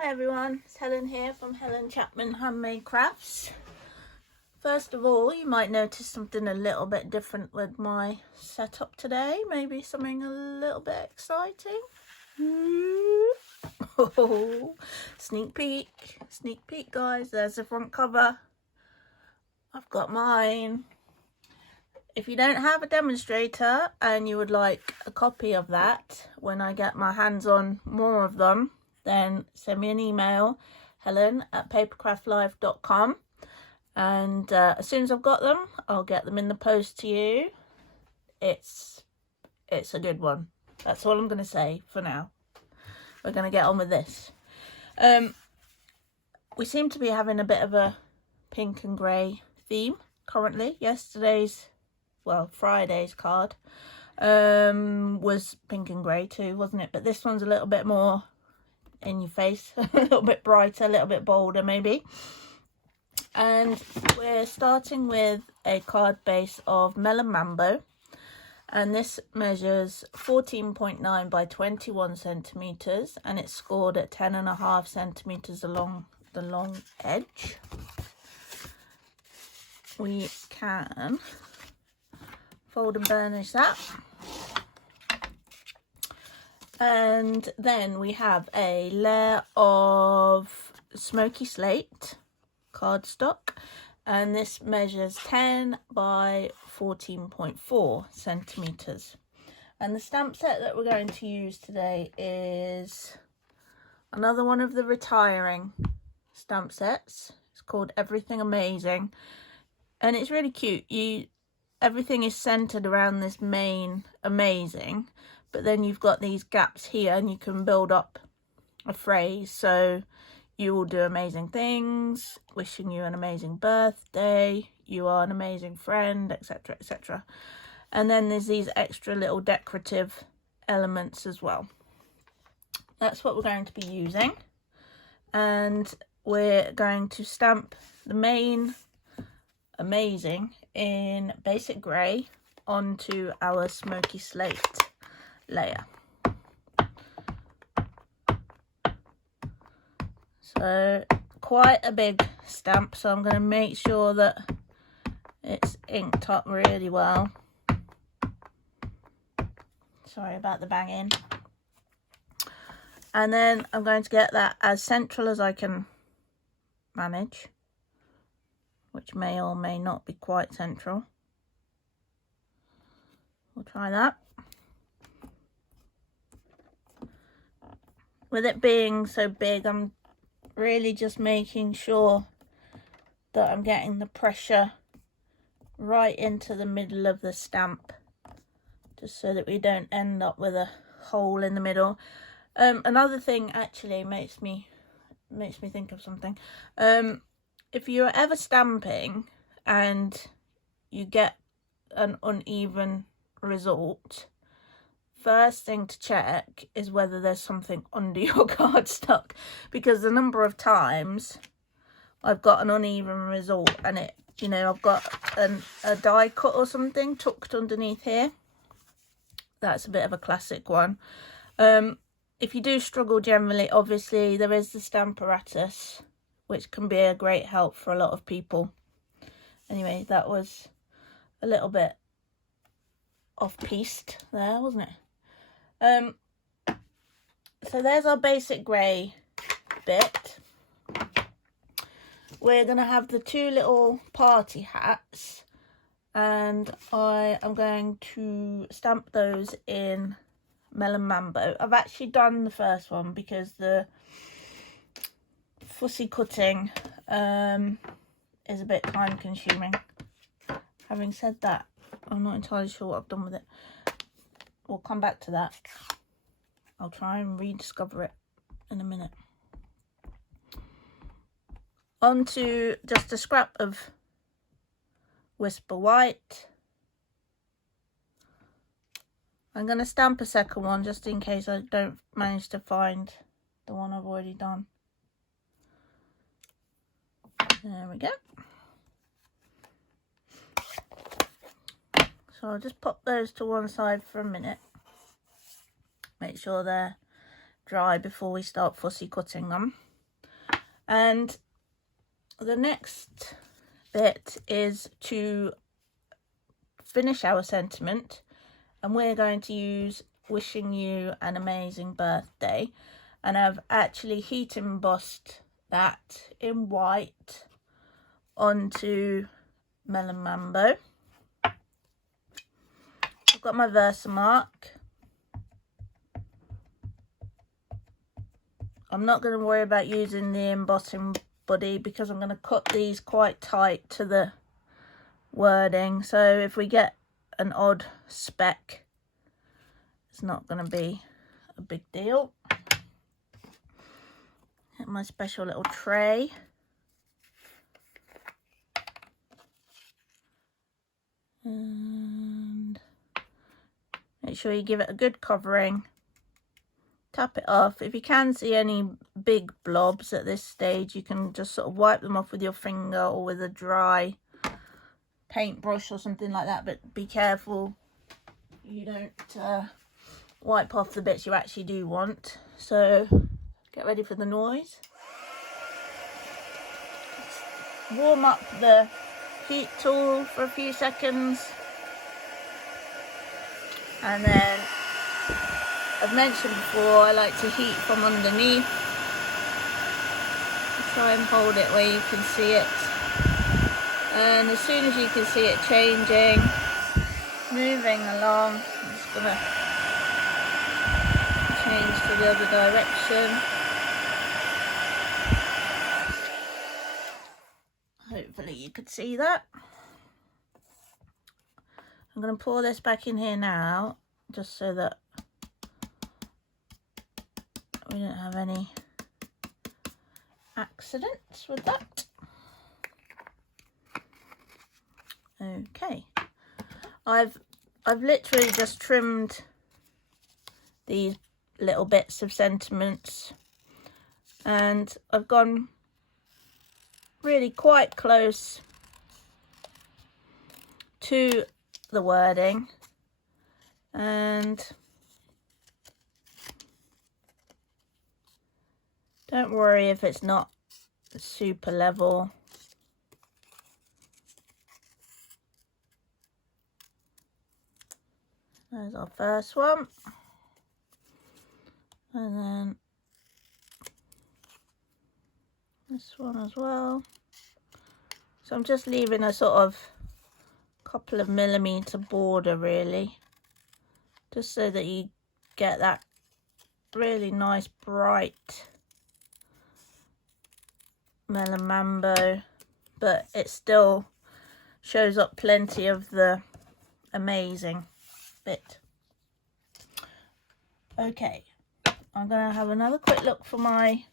Hi everyone, it's Helen here from Helen Chapman Handmade Crafts. First of all, you might notice something a little bit different with my setup today. Maybe something a little bit exciting. Oh, sneak peek guys, there's the front cover. I've got mine. If you don't have a demonstrator and you would like a copy of that when I get my hands on more of them, then send me an email, helen@papercraftlive.com, and as soon as I've got them, I'll get them in the post to you. It's a good one. That's all I'm going to say for now. We're going to get on with this. We seem to be having a bit of a pink and grey theme currently. Friday's card was pink and grey too, wasn't it? But this one's a little bit more in your face, a little bit brighter, a little bit bolder maybe. And we're starting with a card base of Melon Mambo, and this measures 14.9 by 21 centimeters, and it's scored at 10.5 centimeters along the long edge. We can fold and burnish that. And then we have a layer of smoky slate cardstock, and this measures 10 by 14.4 centimeters. And the stamp set that we're going to use today is another one of the retiring stamp sets. It's called Everything Amazing, and it's really cute. Everything is centered around this main amazing, but then you've got these gaps here and you can build up a phrase. So you will do amazing things, wishing you an amazing birthday, you are an amazing friend, etc, etc. And then there's these extra little decorative elements as well. That's what we're going to be using, and we're going to stamp the main amazing in basic grey onto our smoky slate layer. So quite a big stamp, so I'm going to make sure that it's inked up really well. Sorry about the banging. And then I'm going to get that as central as I can manage, which may or may not be quite central. We'll try that. With it being so big, I'm really just making sure that I'm getting the pressure right into the middle of the stamp, just so that we don't end up with a hole in the middle. Another thing actually makes me think of something. If you're ever stamping and you get an uneven result, first thing to check is whether there's something under your cardstock, because the number of times I've got an uneven result and I've got a die cut or something tucked underneath here. That's a bit of a classic one. If you do struggle generally, obviously there is the Stamparatus, which can be a great help for a lot of people. Anyway, that was a little bit off-piste there, wasn't it? So there's our basic grey bit. We're going to have the two little party hats, and I am going to stamp those in Melon Mambo. I've actually done the first one because the fussy cutting is a bit time consuming. Having said that, I'm not entirely sure what I've done with it. We'll come back to that. I'll try and rediscover it in a minute. On to just a scrap of Whisper White. I'm going to stamp a second one just in case I don't manage to find the one I've already done. There we go. So I'll just pop those to one side for a minute. Make sure they're dry before we start fussy cutting them. And the next bit is to finish our sentiment, and we're going to use wishing you an amazing birthday, and I've actually heat embossed that in white onto Melon Mambo. I've got my Versamark. I'm not going to worry about using the embossing buddy because I'm going to cut these quite tight to the wording, so if we get an odd speck, it's not going to be a big deal. Get my special little tray. And make sure you give it a good covering. Tap it off. If you can see any big blobs at this stage, you can just sort of wipe them off with your finger or with a dry paintbrush or something like that, but be careful you don't wipe off the bits you actually do want. So get ready for the noise. Just warm up the heat tool for a few seconds, and then I've mentioned before I like to heat from underneath. Try and hold it where you can see it, and as soon as you can see it changing, moving along, I'm just going to change to the other direction. Hopefully you could see that. I'm going to pour this back in here now, just so that we don't have any accidents with that. Okay, I've literally just trimmed these little bits of sentiments, and I've gone really quite close to the wording, and don't worry if it's not super level. There's our first one, and then this one as well. So I'm just leaving a sort of couple of millimeter border really, just so that you get that really nice bright Melon Mambo, but it still shows up plenty of the amazing bit. Okay, I'm gonna have another quick look for my,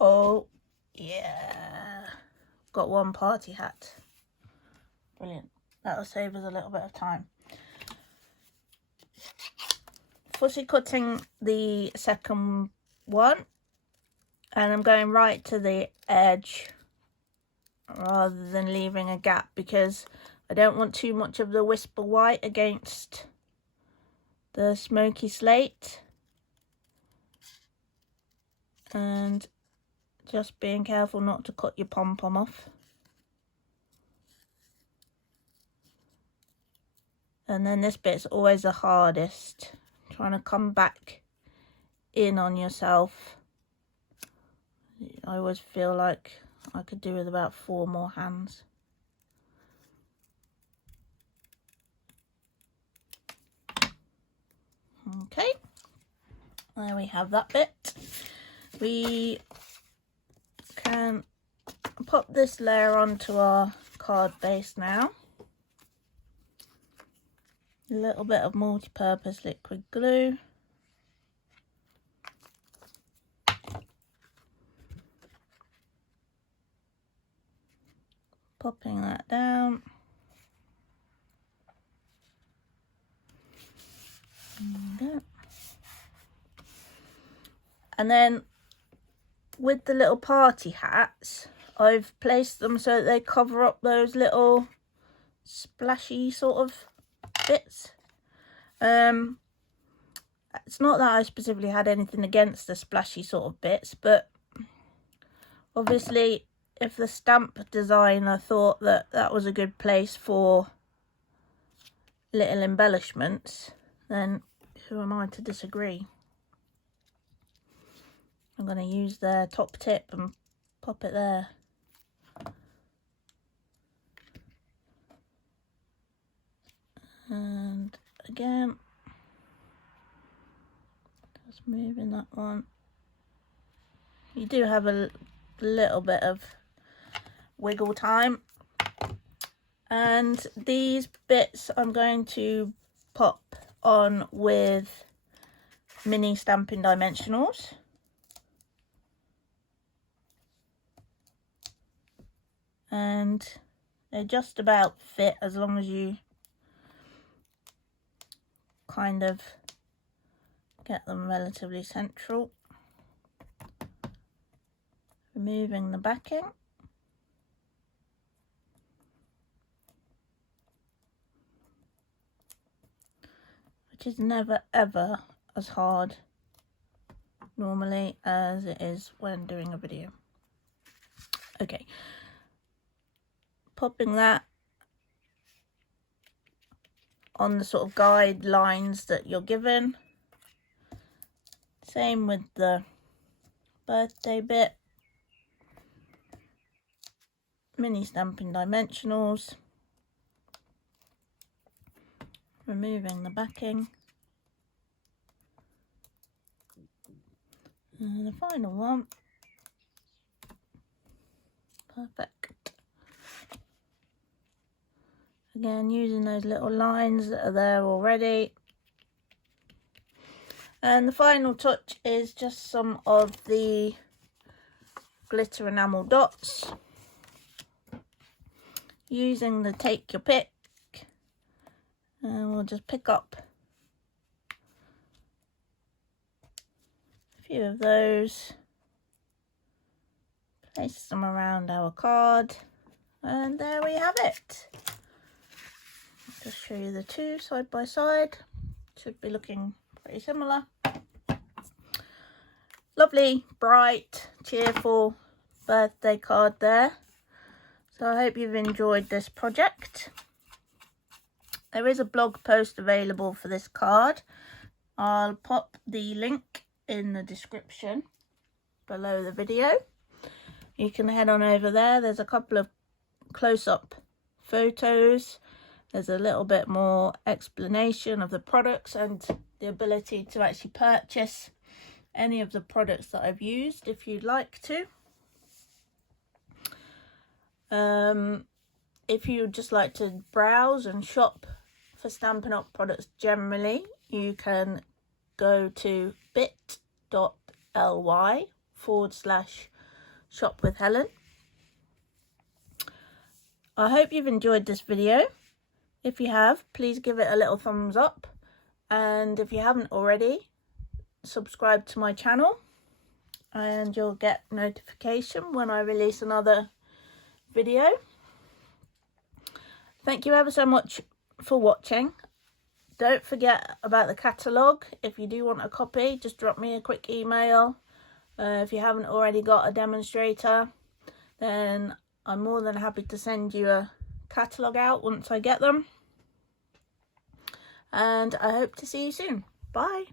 oh yeah, got one party hat. Brilliant, that'll save us a little bit of time. Fussy cutting the second one, and I'm going right to the edge rather than leaving a gap, because I don't want too much of the Whisper White against the smoky slate, and just being careful not to cut your pom-pom off. And then this bit's always the hardest, trying to come back in on yourself. I always feel like I could do with about 4 more hands. Okay, there we have that bit. We can pop this layer onto our card base now. A little bit of multi-purpose liquid glue. Popping that down. And then with the little party hats, I've placed them so that they cover up those little splashy sort of bits. It's not that I specifically had anything against the splashy sort of bits, but Obviously, if the stamp designer thought that that was a good place for little embellishments, then who am I to disagree? I'm going to use their top tip and pop it there. And again, just moving that one. You do have a little bit of wiggle time. And these bits I'm going to pop on with mini Stampin' Dimensionals. And they just about fit as long as you kind of get them relatively central. Removing the backing. Which is never ever as hard normally as it is when doing a video. Okay. Popping that on the sort of guidelines that you're given. Same with the birthday bit. Mini Stampin' Dimensionals. Removing the backing. And the final one. Perfect. Again, using those little lines that are there already. And the final touch is just some of the glitter enamel dots. Using the take your pick. And we'll just pick up a few of those. Place them around our card. And there we have it. Just show you the two side by side. Should be looking pretty similar. Lovely, bright, cheerful birthday card there. So I hope you've enjoyed this project. There is a blog post available for this card. I'll pop the link in the description below the video. You can head on over there. There's a couple of close-up photos. There's a little bit more explanation of the products and the ability to actually purchase any of the products that I've used if you'd like to. If you'd just like to browse and shop for Stampin' Up products generally, you can go to bit.ly/shop with Helen. I hope you've enjoyed this video. If you have, please give it a little thumbs up. And if you haven't already, subscribe to my channel and you'll get notification when I release another video. Thank you ever so much for watching. Don't forget about the catalogue. If you do want a copy, just drop me a quick email. If you haven't already got a demonstrator, then I'm more than happy to send you a catalogue out once I get them. And I hope to see you soon. Bye.